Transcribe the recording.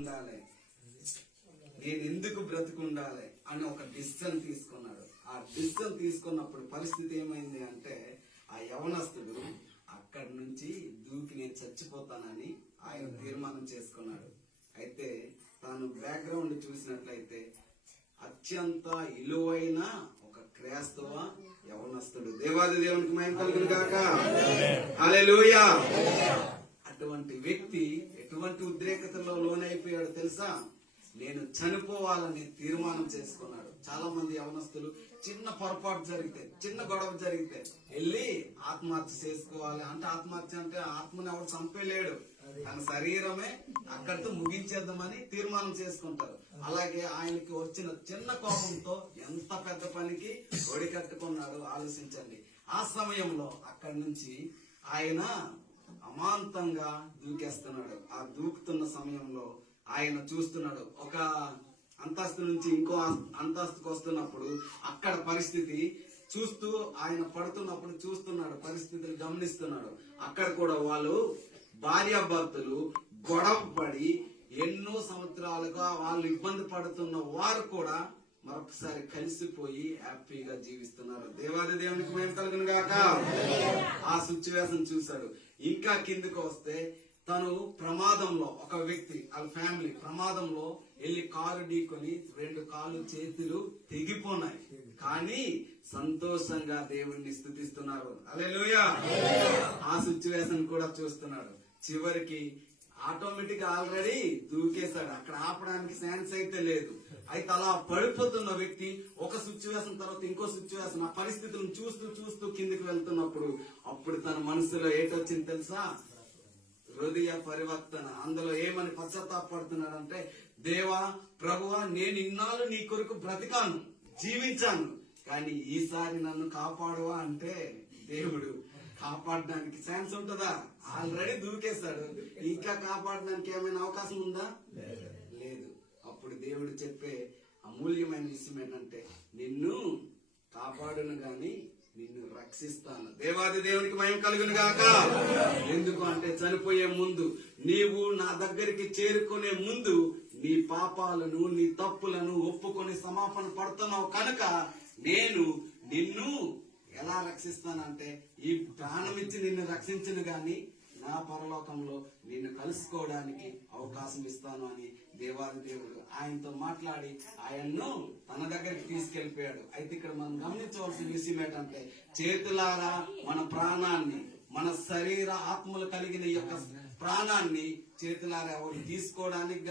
ఉండాలి, నేను ఎందుకు బ్రతుకుండాలి అని ఒక డిసిషన్ తీసుకున్నాడు. ఆ డిసిషన్ తీసుకున్నప్పుడు పరిస్థితి ఏమైంది అంటే, ఆ యవనస్తుడు అక్కడి నుంచి దూకి నేను చచ్చిపోతానని ఆయన తీర్మానం చేసుకున్నాడు. అయితే తాను బ్యాక్గ్రౌండ్ చూసినట్లయితే అత్యంత విలువైన ఒక క్రైస్తవ యవనస్తుడు. దేవాది దేవునికి మహిమ కలుగును గాక. హల్లెలూయా. అటువంటి వ్యక్తి ఎటువంటి ఉద్రేకతలో లోనైపోయాడు తెలుసా? నేను చనిపోవాలని తీర్మానం చేసుకున్నాడు. చాలా మంది యవనస్తులు చిన్న పొరపాటు జరిగితే, చిన్న గొడవ జరిగితే వెళ్ళి ఆత్మహత్య చేసుకోవాలి అంటే, ఆత్మహత్య అంటే ఆత్మని ఎవరు చంపేలేడు, తన శరీరమే అక్కడితో ముగించేద్దామని తీర్మానం చేసుకుంటారు. అలాగే ఆయనకి వచ్చిన చిన్న కోపంతో ఎంత పెద్ద పనికి ఒడికట్టుకున్నాడు ఆలోచించండి. ఆ సమయంలో అక్కడి నుంచి ఆయన అమాంతంగా దూకేస్తున్నాడు. ఆ దూకుతున్న సమయంలో ఆయన చూస్తున్నాడు, ఒక అంతస్తు నుంచి ఇంకో అంతస్తుకు వస్తున్నప్పుడు అక్కడ పరిస్థితి చూస్తూ, ఆయన పడుతున్నప్పుడు చూస్తున్నాడు, పరిస్థితిని గమనిస్తున్నాడు. అక్కడ కూడా వాళ్ళు భార్యాభర్తలు గొడవ పడి ఎన్నో సంవత్సరాలుగా వాళ్ళు ఇబ్బంది పడుతున్న వారు కూడా మరొకసారి కలిసిపోయి హ్యాపీగా జీవిస్తున్నారు. దేవాది దేవునికి మహిమ కలుగును గాక. ఆ సిచ్యువేషన్ చూశాడు. ఇంకా కిందకు వస్తే తను ప్రమాదంలో, ఒక వ్యక్తి వాళ్ళ ఫ్యామిలీ ప్రమాదంలో వెళ్ళి కారు ఢీకొని 2 కాళ్ళు చేతులు తెగిపోనాయి, కానీ సంతోషంగా దేవుణ్ణి స్తుతిస్తున్నారు. హల్లెలూయా. ఆ సిచ్యువేషన్ కూడా చూస్తున్నాడు. చివరికి ఆటోమేటిక్ ఆల్రెడీ దూకేశాడు, అక్కడ ఆపడానికి ఛాన్స్ అయితే లేదు. అయితే అలా పడిపోతున్న వ్యక్తి ఒక సిచ్యువేషన్ తర్వాత ఇంకో సిచ్యువేషన్, ఆ పరిస్థితులను చూస్తూ చూస్తూ కిందికి వెళ్తున్నప్పుడు అప్పుడు తన మనసులో ఏటొచ్చింది తెలుసా? హృదయ పరివర్తన. అందులో ఏమని పశ్చాత్తాపడుతున్నాడంటే, దేవా ప్రభువా, నేను ఇన్నాళ్ళు నీ కొరకు బ్రతికాను, జీవించాను, కానీ ఈసారి నన్ను కాపాడువా అంటే దేవుడు కాపాడడానికి ఛాన్స్ ఉంటుందా? ఆల్రెడీ దూకేశాడు, ఇంకా కాపాడడానికి ఏమైనా అవకాశం ఉందా? లేదు. అప్పుడు దేవుడు చెప్పే అమూల్యమైన విషయం ఏంటంటే, నిన్ను కాపాడును గాని నిన్ను రక్షిస్తాను. దేవాది దేవునికి మహిమ కలుగును గాక. ఎందుకు అంటే, చనిపోయే ముందు, నీవు నా దగ్గరికి చేరుకునే ముందు నీ పాపాలను, నీ తప్పులను ఒప్పుకొని సమాపణ పడుతున్నావు కనుక నేను నిన్ను ఎలా రక్షిస్తానంటే, ఈ ప్రాణం ఇచ్చి నిన్ను రక్షించను గాని నా పరలోకంలో నిన్ను కలుసుకోవడానికి అవకాశం ఇస్తాను అని దేవాది దేవుడు ఆయనతో మాట్లాడి ఆయన్ను తన దగ్గరికి తీసుకెళ్లిపోయాడు. అయితే ఇక్కడ మనం గమనించవలసిన విషయం ఏంటంటే, చేతులారా మన ప్రాణాన్ని, మన శరీర ఆత్మలు కలిగిన యొక్క ప్రాణాన్ని చేతులారా ఎవరు తీసుకోవడానికి